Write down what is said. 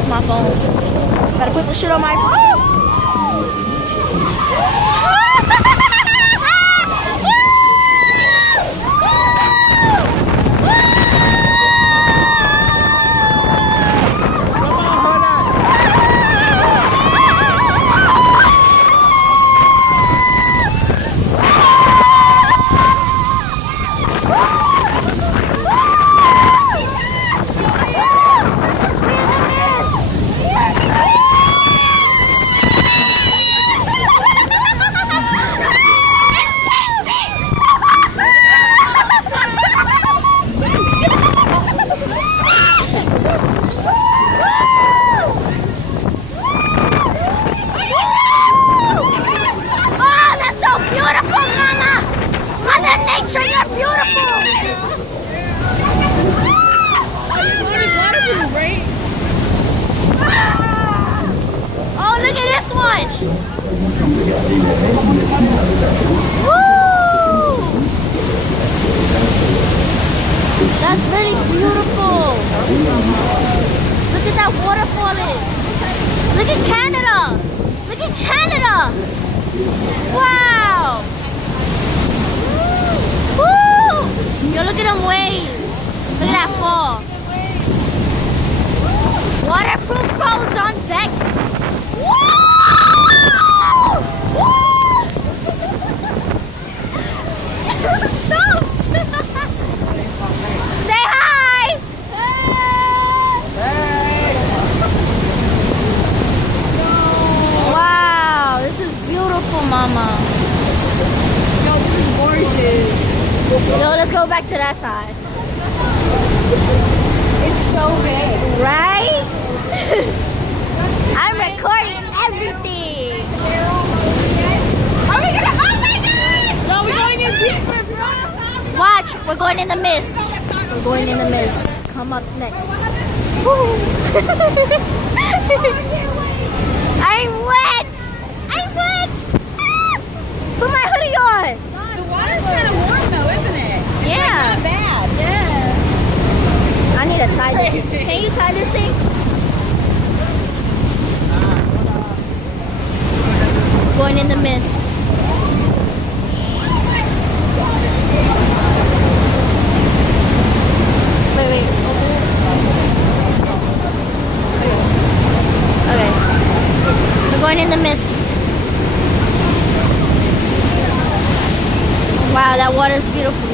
touch my phone. Gotta put the shit on my phone. That's really beautiful. Look at that waterfall. Look at Canada. Look at Canada. Wow. Woo. Yo, look at them waves. Look at that fall. Waterproof clothes on deck. Woo. Stop. Say hi! Hey! Wow, this is beautiful, Mama. Yo, this is gorgeous. Yo, let's go back to that side. It's so big. Right? I'm recording everything. Are we gonna? Oh my God! No, we're going in deeper. Watch, we're going in the mist. We're going in the mist. Come up next. I'm wet! I'm wet! Put my hoodie on. The water's kind of warm though, isn't it? It's Yeah. like not bad. Yeah. I need to tie this. Can you tie this thing? Going in the mist. Wait. Okay. We're going in the mist. Wow, that water's beautiful.